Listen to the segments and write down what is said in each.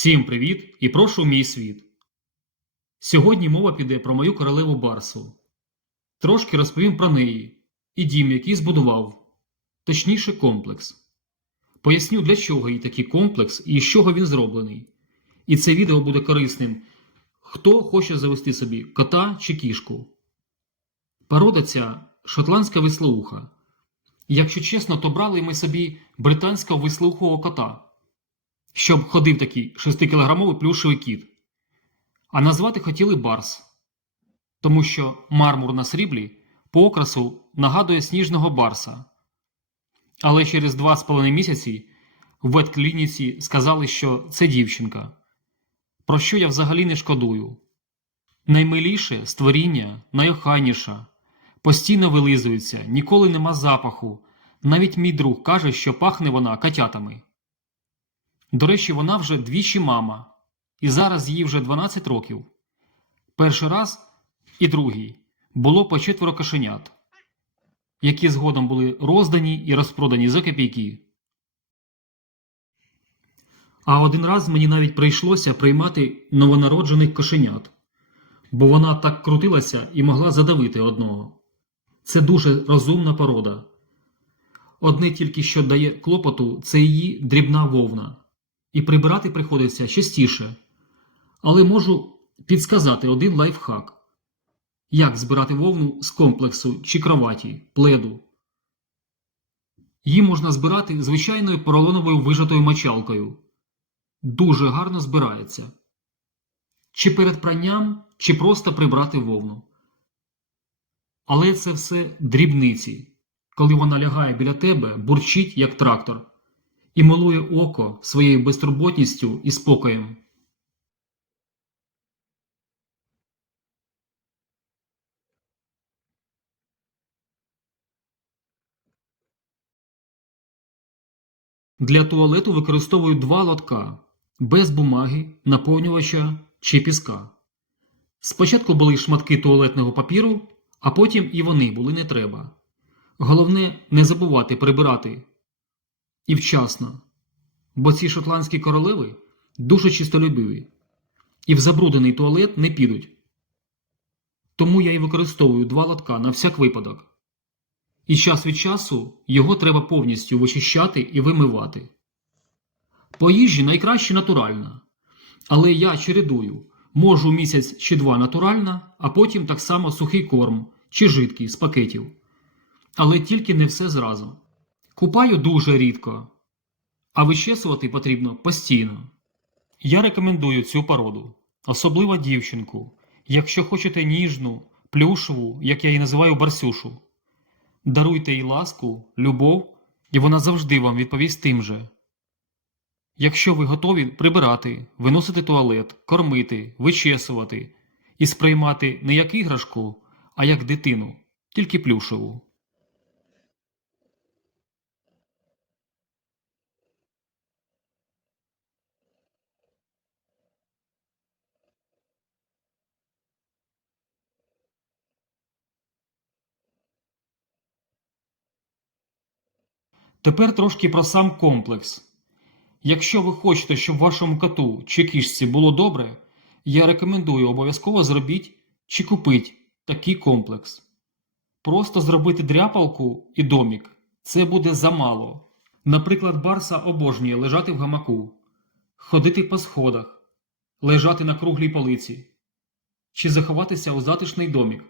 Всім привіт і прошу в мій світ. Сьогодні мова піде про мою королеву Барсу. Трошки розповім про неї і дім, який збудував, точніше, комплекс. Поясню, для чого їй такий комплекс і з чого він зроблений. І це відео буде корисним, хто хоче завести собі кота чи кішку. Порода ця шотландська вислоуха. Якщо чесно, то брали ми собі британського вислоухого кота щоб ходив такий 6-кілограмовий плюшевий кіт. А назвати хотіли Барс, тому що мармур на сріблі по окрасу нагадує сніжного барса. Але через два з половиною місяці в ветклініці сказали, що це дівчинка. Про що я взагалі не шкодую. Наймиліше створіння, найохайніша, постійно вилизується, ніколи нема запаху. Навіть мій друг каже, що пахне вона котятами. До речі, вона вже двічі мама, і зараз їй вже 12 років. Перший раз і другий було по четверо кошенят, які згодом були роздані і розпродані за копійки. А один раз мені навіть прийшлося приймати новонароджених кошенят, бо вона так крутилася і могла задавити одного. Це дуже розумна порода. Одне тільки що дає клопоту це її дрібна вовна і прибирати приходиться частіше. Але можу підсказати один лайфхак: як збирати вовну з комплексу чи кроваті, пледу. Її можна збирати звичайною поролоновою вижатою мочалкою. Дуже гарно збирається. Чи перед пранням, чи просто прибрати вовну. Але це все дрібниці. Коли вона лягає біля тебе, бурчить, як трактор і милує око своєю безтурботністю і спокоєм. Для туалету використовую два лотка без бумаги, наповнювача чи піска. Спочатку були шматки туалетного папіру, а потім і вони були не треба. Головне не забувати прибирати і вчасно, бо ці шотландські королеви дуже чистолюбиві і в забруднений туалет не підуть. Тому я і використовую два лотка на всяк випадок. І час від часу його треба повністю вичищати і вимивати. По їжі найкраще натуральна, але я чередую можу місяць чи два натуральна, а потім так само сухий корм чи жидкий з пакетів. Але тільки не все зразу. Купаю дуже рідко, а вичесувати потрібно постійно. Я рекомендую цю породу, особливо дівчинку, якщо хочете ніжну, плюшеву, як я її називаю барсюшу. Даруйте їй ласку, любов, і вона завжди вам відповість тим же. Якщо ви готові прибирати, виносити туалет, кормити, вичесувати і сприймати не як іграшку, а як дитину, тільки плюшеву. Тепер трошки про сам комплекс. Якщо ви хочете, щоб вашому коту чи кішці було добре, я рекомендую обов'язково зробіть чи купіть такий комплекс. Просто зробити дряпалку і домік це буде замало. Наприклад, Барса обожнює лежати в гамаку, ходити по сходах, лежати на круглій полиці чи заховатися у затишний домік,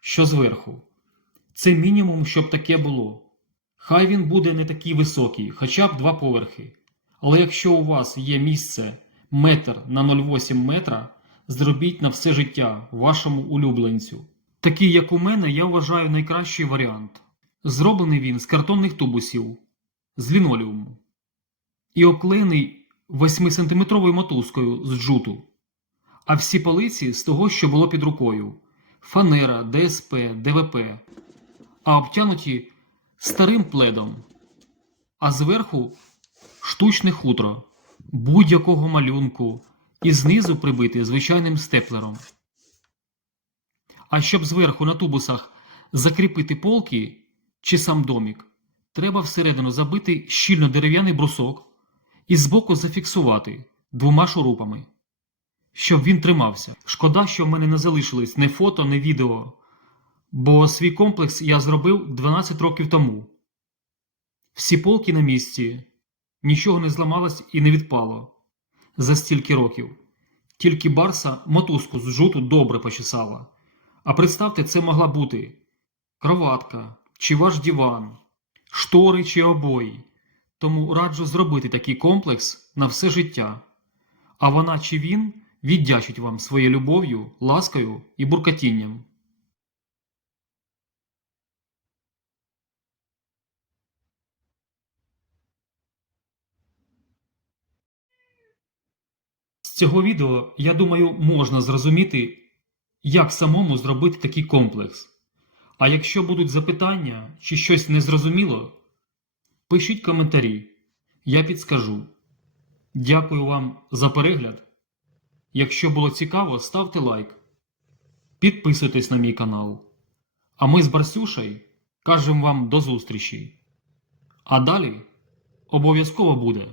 що зверху. Це мінімум, щоб таке було. Хай він буде не такий високий, хоча б два поверхи. Але якщо у вас є місце метр на 0,8 метра, зробіть на все життя вашому улюбленцю. Такий, як у мене, я вважаю найкращий варіант. Зроблений він з картонних тубусів, з лінолеуму і обклеєний 8-сантиметровою мотузкою з джуту. А всі полиці з того, що було під рукою: фанера, ДСП, ДВП, а обтянуті старим пледом, а зверху штучне хутро будь-якого малюнку і знизу прибити звичайним степлером. А щоб зверху на тубусах закріпити полки чи сам домік, треба всередину забити щільно дерев'яний брусок і збоку зафіксувати двома шурупами. Щоб він тримався. Шкода, що в мене не залишились ні фото, ні відео, бо свій комплекс я зробив 12 років тому. Всі полки на місці, нічого не зламалось і не відпало за стільки років. Тільки Барса мотузку з жуту добре почесала. А представте, це могла бути кроватка чи ваш диван, штори чи обої. Тому раджу зробити такий комплекс на все життя. А вона чи він віддячить вам своєю любов'ю, ласкою і буркатінням. Цього відео, я думаю, можна зрозуміти, як самому зробити такий комплекс. А якщо будуть запитання чи щось незрозуміло, пишіть коментарі, я підскажу. Дякую вам за перегляд. Якщо було цікаво, ставте лайк. Підписуйтесь на мій канал. А ми з Барсюшею кажемо вам до зустрічі. А далі обов'язково буде.